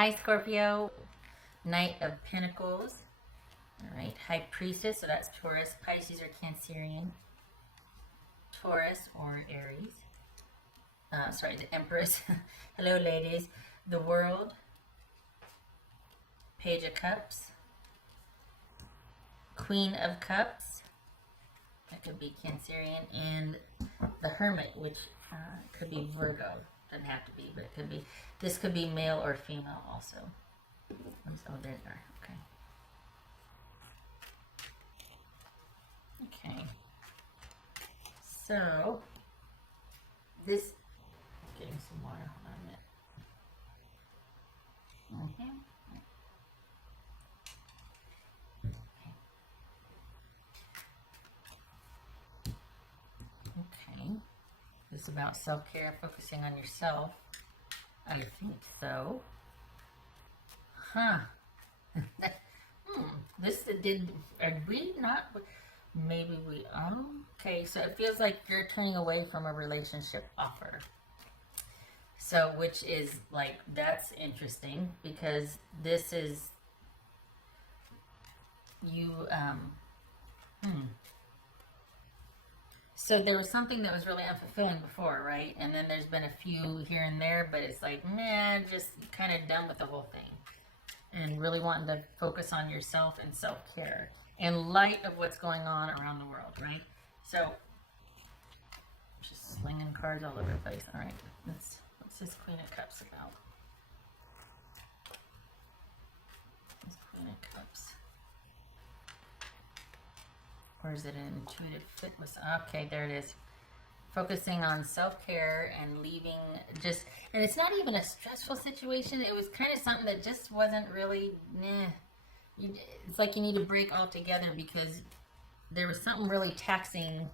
Hi, Scorpio. Knight of Pentacles. All right. High Priestess, so that's Taurus, Pisces, or Cancerian. Taurus or Aries. Sorry, the Empress. Hello, ladies. The World. Page of Cups. Queen of Cups. That could be Cancerian. And the Hermit, which could be Virgo. Doesn't have to be, but it could be. This could be male or female also. Oh, there they are. Okay. Okay. So, this. Getting some water. Hold on a minute. Okay. This is about self-care, focusing on yourself. I think so. Huh. This did, are we not, maybe we, okay, so it feels like you're turning away from a relationship offer. So, which is like, that's interesting because this is, you, So there was something that was really unfulfilling before, right? And then there's been a few here and there, but it's like, man, just kind of done with the whole thing. And really wanting to focus on yourself and self-care in light of what's going on around the world, right? So, just slinging cards all over the place. All right, what's this Queen of Cups about? This Queen of Cups. Or is it an intuitive fit with, okay, there it is. Focusing on self-care and leaving just, and it's not even a stressful situation. It was kind of something that just wasn't really, it's like you need to break altogether because there was something really taxing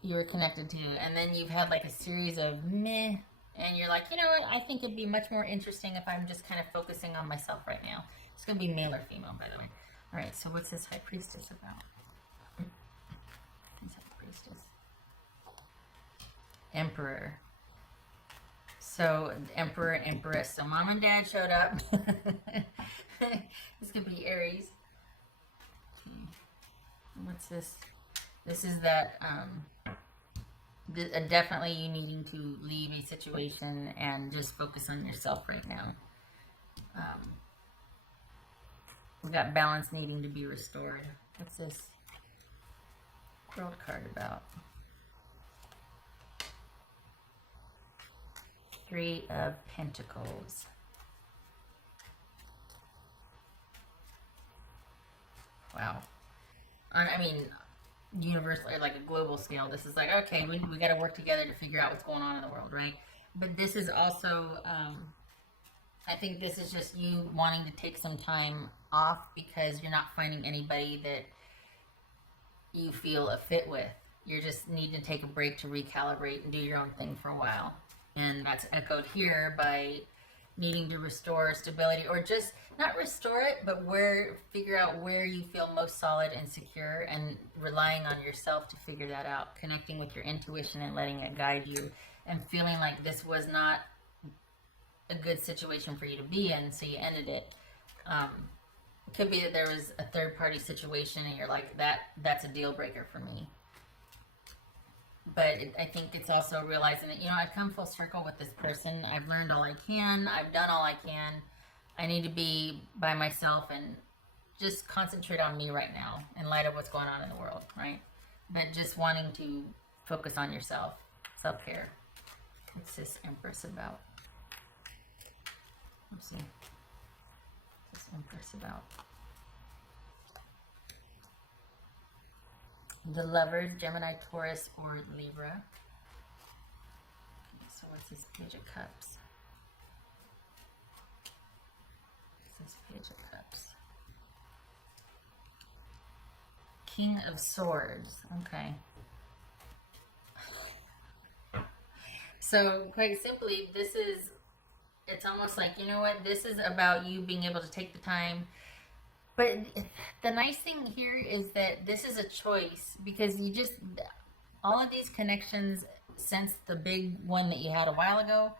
you were connected to. And then you've had like a series of meh, and you're like, you know what? I think it'd be much more interesting if I'm just kind of focusing on myself right now. It's going to be male or female, by the way. All right, so what's this High Priestess about? Priestess. Emperor. So Emperor and Empress. So mom and dad showed up. This could be Aries. What's this? This is that definitely you needing to leave a situation and just focus on yourself right now. We got balance needing to be restored. What's this World card about? Three of Pentacles. Wow. I mean, universally, like a global scale, this is like, okay, we got to work together to figure out what's going on in the world, right? But this is also, I think this is just you wanting to take some time off because you're not finding anybody that you feel a fit with. You just need to take a break to recalibrate and do your own thing for a while. And that's echoed here by needing to restore stability, or just not restore it, but figure out where you feel most solid and secure, and relying on yourself to figure that out, connecting with your intuition and letting it guide you, and feeling like this was not a good situation for you to be in, so you ended it. It could be that there was a third-party situation and you're like, that's a deal breaker for me. But I think it's also realizing that, you know, I've come full circle with this person. I've learned all I can. I've done all I can. I need to be by myself and just concentrate on me right now in light of what's going on in the world, right? But just wanting to focus on yourself, self-care. What's this Empress about? Let's see. What's this Empress about? The Lovers, Gemini, Taurus, or Libra. Okay, so what's this Page of Cups? What's this Page of Cups? King of Swords. Okay. So quite simply, it's almost like, you know what, this is about you being able to take the time. But the nice thing here is that this is a choice, because you all of these connections since the big one that you had a while ago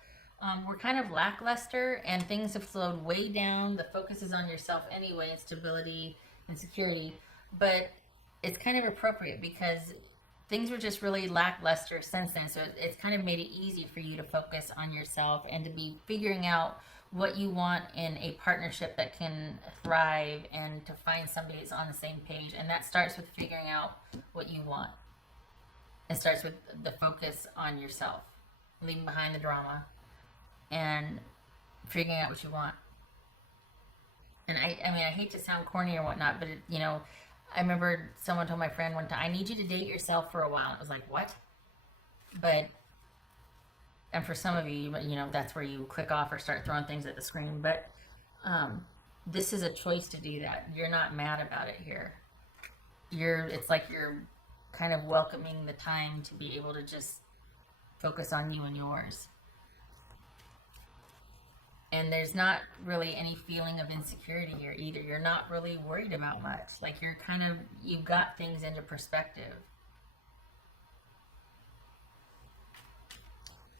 we're kind of lackluster and things have slowed way down. The focus is on yourself anyway, and stability and security. But it's kind of appropriate because things were just really lackluster since then. So it's kind of made it easy for you to focus on yourself and to be figuring out what you want in a partnership that can thrive, and to find somebody that's on the same page. And that starts with figuring out what you want. It starts with the focus on yourself, leaving behind the drama and figuring out what you want. And I mean, I hate to sound corny or whatnot, but I remember someone told my friend one time, I need you to date yourself for a while. It was like, what? But, and for some of you, that's where you click off or start throwing things at the screen. But this is a choice to do that. You're not mad about it here. It's like you're kind of welcoming the time to be able to just focus on you and yours. And there's not really any feeling of insecurity here either. You're not really worried about much. Like you've got things into perspective.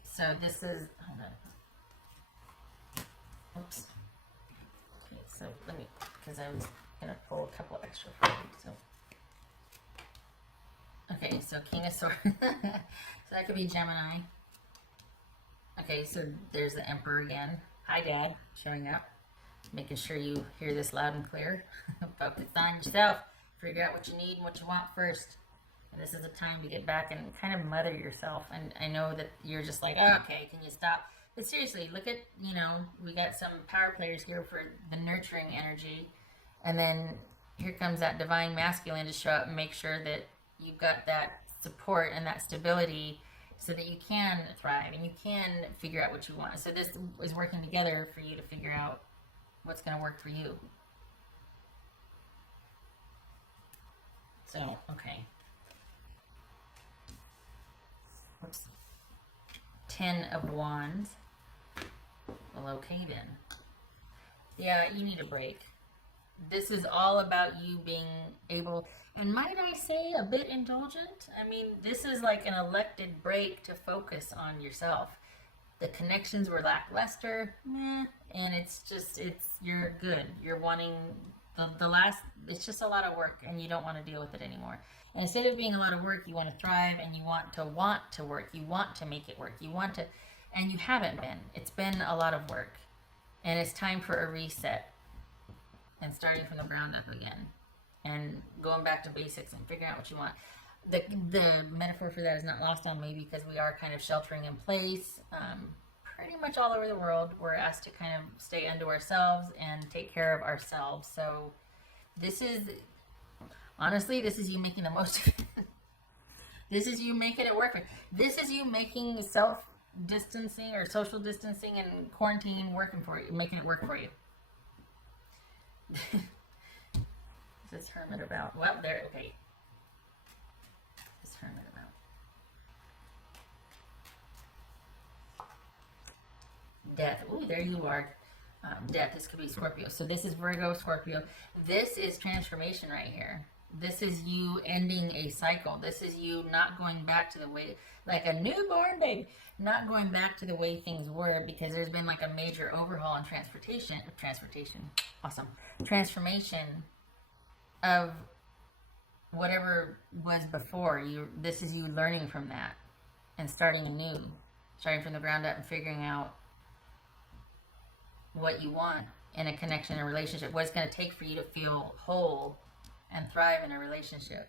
So this is, hold on. Oops. Okay, so let me, because I was going to pull a couple extra for you. So, okay, so King of Swords. So that could be Gemini. Okay, so there's the Emperor again. Hi, Dad, showing up, making sure you hear this loud and clear. Focus on yourself. Figure out what you need and what you want first. And this is a time to get back and kind of mother yourself. And I know that you're just like, oh, okay, can you stop? But seriously, look at, we got some power players here for the nurturing energy. And then here comes that divine masculine to show up and make sure that you've got that support and that stability, so that you can thrive and you can figure out what you want. So this is working together for you to figure out what's going to work for you. So, okay. Oops. 10 of Wands. Well, okay then. Yeah, you need a break. This is all about you being able, and might I say, a bit indulgent. I mean, this is like an elected break to focus on yourself. The connections were lackluster, and you're good. You're wanting it's just a lot of work, and you don't want to deal with it anymore. And instead of being a lot of work, you want to thrive, and you want to work. You want to make it work. And you haven't been. It's been a lot of work, and it's time for a reset. And starting from the ground up again, and going back to basics and figuring out what you want. The metaphor for that is not lost on me, because we are kind of sheltering in place. Pretty much all over the world, we're asked to kind of stay unto ourselves and take care of ourselves. So this is you making the most of it. This is you making it work. This is you making self-distancing or social distancing and quarantine working for you, making it work for you. What's this Hermit about? Well, there, okay. This Hermit about. Death. Ooh, there you are. Death. This could be Scorpio. So this is Virgo, Scorpio. This is transformation right here. This is you ending a cycle. This is you not going back to the way, like a newborn baby, not going back to the way things were, because there's been like a major overhaul in transformation, awesome, transformation of whatever was before. This is you learning from that and starting anew, starting from the ground up and figuring out what you want in a connection, a relationship, what it's going to take for you to feel whole and thrive in a relationship.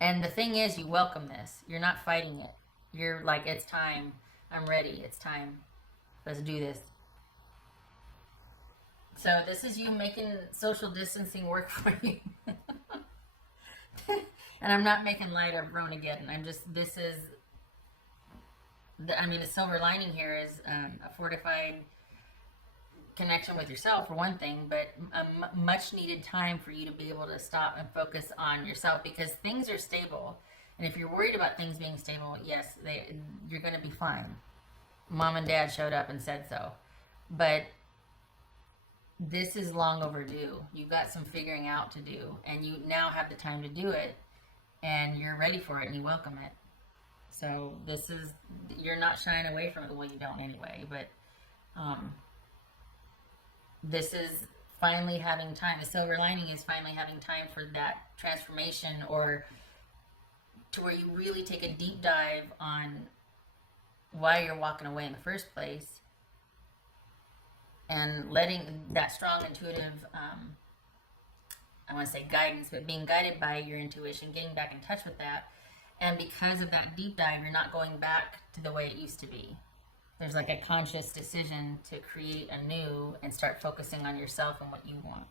And the thing is, you welcome this. You're not fighting it. You're like, it's time. I'm ready. It's time. Let's do this. So this is you making social distancing work for you. And I'm not making light of Ronageddon. The silver lining here is a fortified connection with yourself, for one thing, but a much needed time for you to be able to stop and focus on yourself, because things are stable. And if you're worried about things being stable, yes, you're going to be fine. Mom and Dad showed up and said so. But this is long overdue. You've got some figuring out to do, and you now have the time to do it, and you're ready for it, and you welcome it. So this is, you're not shying away from it. Well, you don't anyway, but this is finally having time. The silver lining is finally having time for that transformation, or to where you really take a deep dive on why you're walking away in the first place, and letting that strong intuitive, I want to say guidance, but being guided by your intuition, getting back in touch with that. And because of that deep dive, you're not going back to the way it used to be. There's like a conscious decision to create anew and start focusing on yourself and what you want,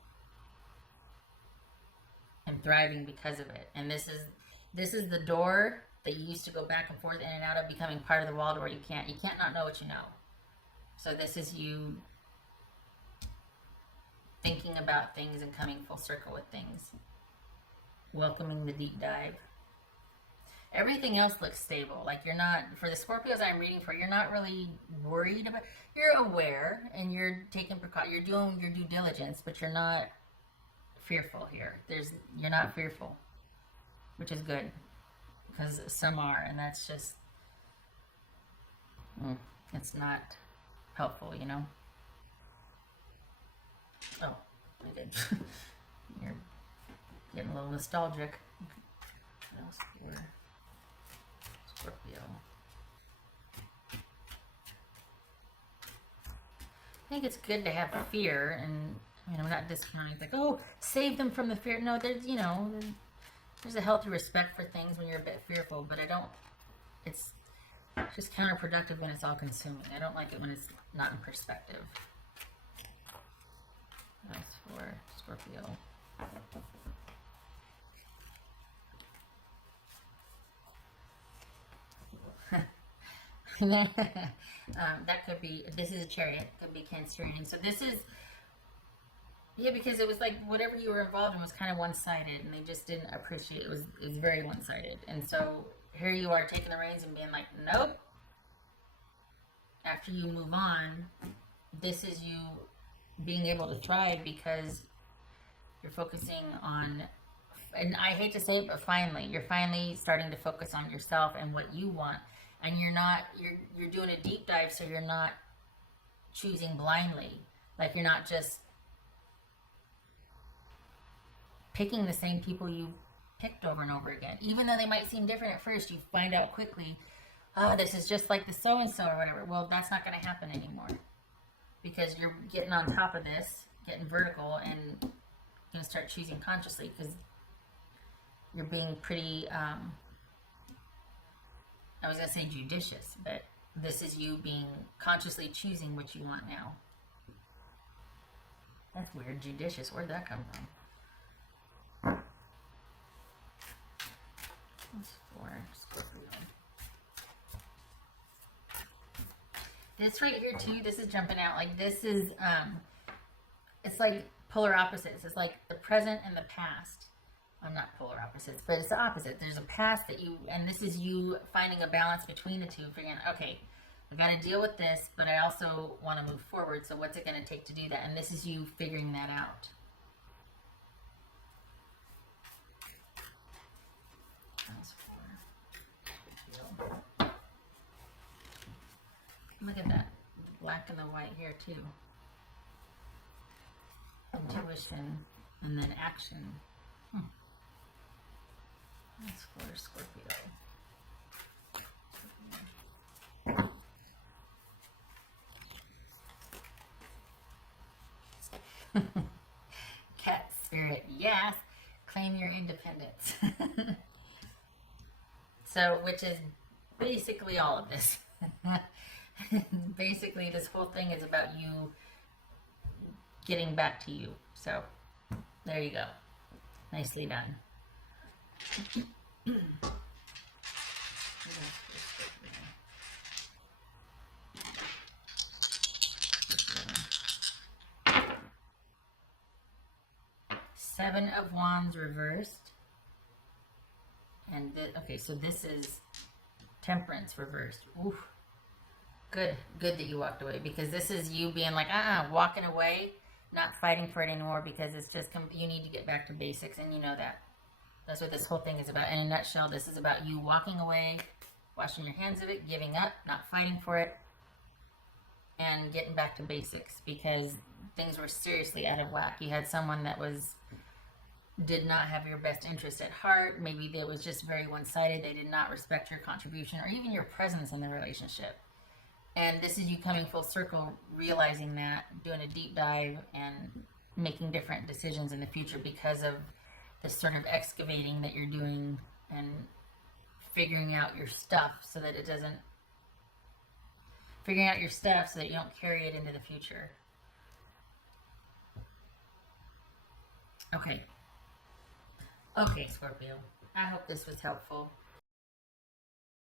and thriving because of it. And this is the door that you used to go back and forth in and out of, becoming part of the wall to where you can't not know what you know. So this is you thinking about things and coming full circle with things, welcoming the deep dive. Everything else looks stable. Like, you're not, for the Scorpios I'm reading for, you're not really worried about, you're aware and you're taking precaution, you're doing your due diligence, but you're not fearful here. You're not fearful, which is good, because some are, and that's just, it's not helpful, you know? Oh, I did. You're getting a little nostalgic. What else for Scorpio? I think it's good to have fear, and we're not discounting. It's like, oh, save them from the fear. No, there's there's a healthy respect for things when you're a bit fearful, but it's just counterproductive when it's all consuming. I don't like it when it's not in perspective. That's for Scorpio. That could be, this is a Chariot, could be Cancerian. So this is, yeah, because it was like whatever you were involved in was kind of one-sided, and they just didn't appreciate it. It was very one-sided. And so here you are taking the reins and being like, nope. After you move on, this is you being able to thrive because you're focusing on, and I hate to say it, but you're finally starting to focus on yourself and what you want. And you're doing a deep dive, so you're not choosing blindly. Like, you're not just picking the same people you picked over and over again. Even though they might seem different at first, you find out quickly, oh, this is just like the so-and-so or whatever. Well, that's not going to happen anymore, because you're getting on top of this, getting vertical, and you're going to start choosing consciously, because you're being pretty, I was going to say judicious, but this is you being consciously choosing what you want now. That's weird. Judicious. Where'd that come from? That's for Scorpio. This right here too, this is jumping out. Like, this is, it's like polar opposites. It's like the present and the past. Well, not polar opposites, but it's the opposite. There's a past that and this is you finding a balance between the two, figuring, okay, I've got to deal with this, but I also want to move forward, so what's it going to take to do that? And this is you figuring that out. Look at that black and the white here too. Intuition and then action. That's for Scorpio. Cat spirit, yes. Claim your independence. So, which is basically all of this. Basically, this whole thing is about you getting back to you. So, there you go. Nicely done. Seven of Wands reversed. And okay, so this is Temperance reversed. Oof. Good that you walked away, because this is you being like, walking away, not fighting for it anymore, because it's just, you need to get back to basics, and you know that. That's what this whole thing is about. In a nutshell, this is about you walking away washing your hands of it, giving up, not fighting for it, and getting back to basics, because things were seriously out of whack. You had someone that did not have your best interest at heart. Maybe they was just very one-sided. They did not respect your contribution or even your presence in the relationship. And this is you coming full circle, realizing that, doing a deep dive, and making different decisions in the future because of this sort of excavating that you're doing and figuring out your stuff so that it doesn't, figuring out your stuff so that you don't carry it into the future. Okay. Okay, Scorpio. I hope this was helpful.